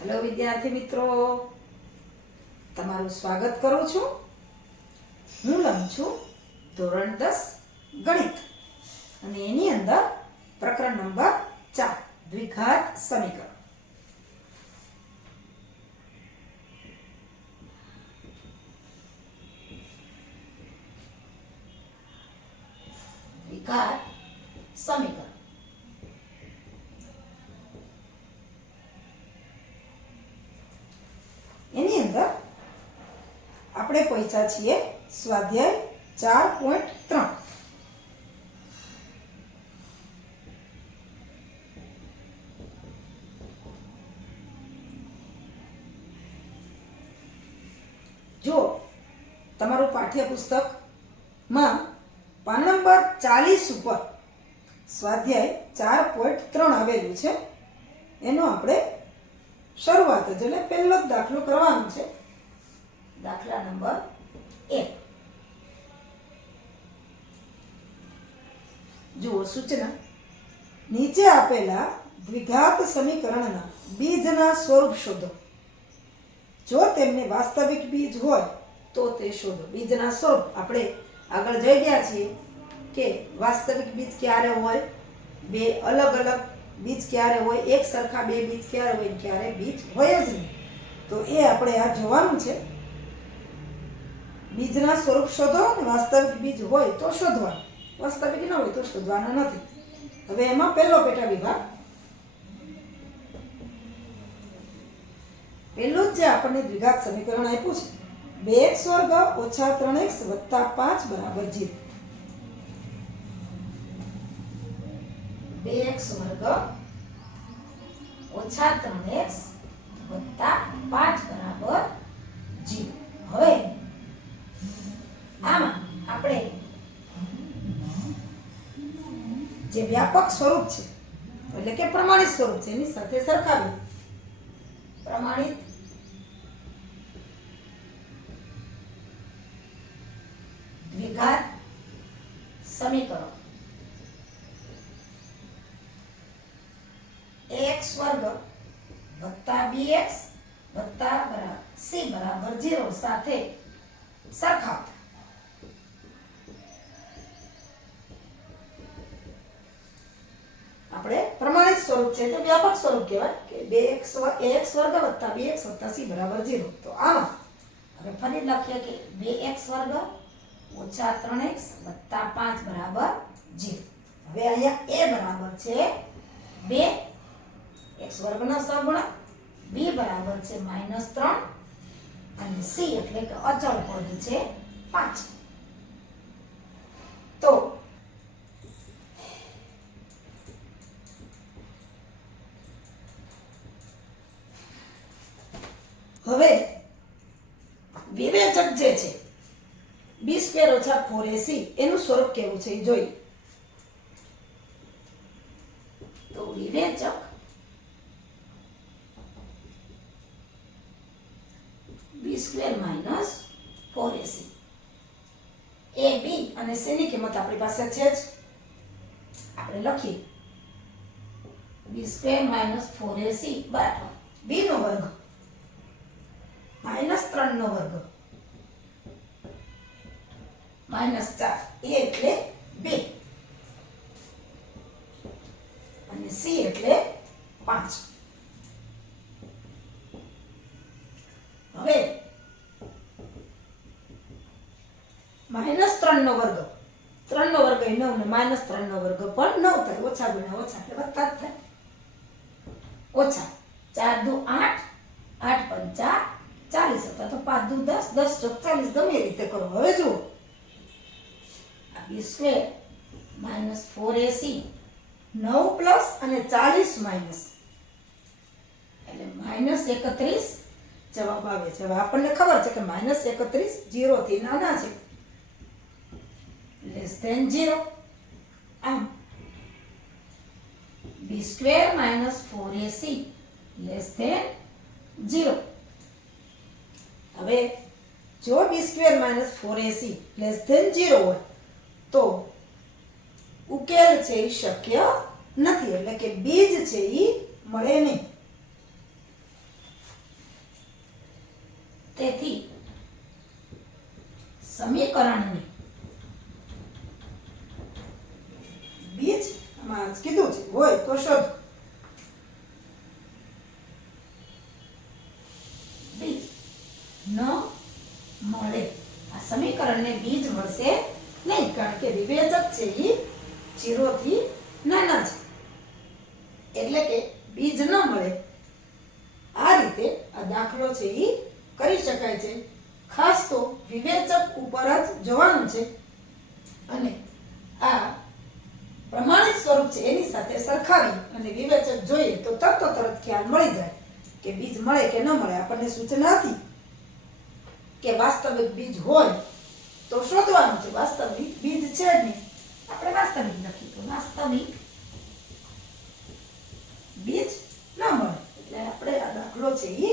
Hello વિદ્યાર્થી મિત્રો, તમારું સ્વાગત કરું છું. હું લમ છું ધોરણ 10 ગણિત અને એની અંદર પ્રકરણ નંબર 4 દ્વિઘાત સમીકરણ. દ્વિઘાત સમીકરણ એની અંદર આપણે પહોંચ્યા છીએ સ્વાધ્યાય 4.3. જો તમારું પાઠ્યપુસ્તકમાં પાન નંબર 40 ઉપર સ્વાધ્યાય 4.3 આવેલું છે. એનો આપણે શરૂઆત જ એટલે પહેલો જ દાખલો કરવાનો છે. દાખલા નંબર 1. જુઓ સૂચના. નીચે આપેલા દ્વિઘાત સમીકરણના બીજના સ્વરૂપ શોધો. જો તેમને વાસ્તવિક બીજ હોય તો તે શોધો. બીજના સ્વરૂપ આપણે આગળ જોઈ ગયા છીએ કે વાસ્તવિક બીજ ક્યારે હોય, બે અલગ અલગ બીજ ક્યારે હોય, એક સરખા બે બીજ ક્યારે હોય, ક્યારે બીજ હોય જ નહીં. તો એ આપણે આ જોવાનું છે. બીજના સ્વરૂપ શોધો અને વાસ્તવિક બીજ હોય તો શોધવાનું, વાસ્તવિક ન હોય તો શોધવાના નથી. હવે એમાં પહેલો પેટા વિભાગ, પહેલું જ જે આપણને દ્વિઘાત સમીકરણ આપ્યું છે 2x વર્ગ ઓછા 3x વત્તા 5 બરાબર 0. 2x વર્ગ ઓછા 3x વત્તા 5 બરાબર 0. હવે આમાં આપણે જે વ્યાપક સ્વરૂપ છે એટલે કે પ્રમાણિત સ્વરૂપ છે એની સાથે સરખાવીએ. પ્રમાણિત દ્વિઘાત સમીકરણ ax વર્ગ વત્તા bx વત્તા c બરાબર 0 સાથે સરખાવતા. આપણે પ્રમાણિત સ્વરૂપ છે તો વ્યાપક સ્વરૂપ કહેવાય કે ax વર્ગ વત્તા bx વત્તા c બરાબર 0. તો આમાં હવે ફરી લખીએ કે 2x વર્ગ ઓછા 3x વત્તા 5 બરાબર 0. હવે અહીંયા a બરાબર છે 2, x વર્ગનો સહગુણક, b બરાબર છે -3 અને c એટલે કે અચળ પદ છે 5. તો હવે વિવેચક જે છે b² ઓછા 4ac એનું સ્વરૂપ કેવું છે એ જોઈએ. તો વિવેચક b² - 4ac, a b અને c ની કિંમત આપણી પાસે છે જ. આપણે લખીએ b² - 4ac બરાબર b નો વર્ગ -3 નો વર્ગ -4, a એટલે 2 અને c એટલે 5. હવે -3 નો વર્ગ, 3 નો વર્ગ એ 9 ને -3 નો વર્ગ પણ 9 થાય. ઓછા ગુણ્યા ઓછા એટલે વત્તા જ થાય. ઓછા 4 દુ 8, 8 પંચા 40 અથવા તો 5 દુ 10, 10 ચોક 40, ગમે એ રીતે કરો. હવે જુઓ b² - 4ac 9 પ્લસ અને 40 માઇનસ એટલે -31 જવાબ આવે છે. હવે આપણને ખબર છે કે -31 0 થી નાના છે, <0. આમ b² - 4ac 0. હવે જો b² - 4ac 0 હોય તો ઉકેલ છે એ શક્ય નથી, એટલે કે બીજ છે એ મળે નહીં. તેથી સમીકરણને બીજ આમાં જ કીધું છે હોય તો શોધ. બીજ ન મળે. આ સમીકરણને બીજ મળશે નહીં, કારણ કે વિવેચક છે એ 0 થી નાના છે, એટલે કે બીજ ન મળે. આ રીતે આ દાખલો છે એ કરી શકાય છે. ખાસ તો વિવેચક ઉપર જ જોવાનું છે અને આ પ્રમાણિત સ્વરૂપ છે એની સાથે સરખાવી અને વિવેચક જોઈએ તો તરત ખ્યાલ મળી જાય કે બીજ મળે કે ન મળે. આપણને સૂચના હતી કે વાસ્તવિક બીજ હોય તો શોધવાનું છે. વાસ્તવિક બીજ છે જ નહીં, આપણે વાસ્તવિક લખી તો વાસ્તવિક બીજ ન મળે, એટલે આપણે આ દાખલો છે એ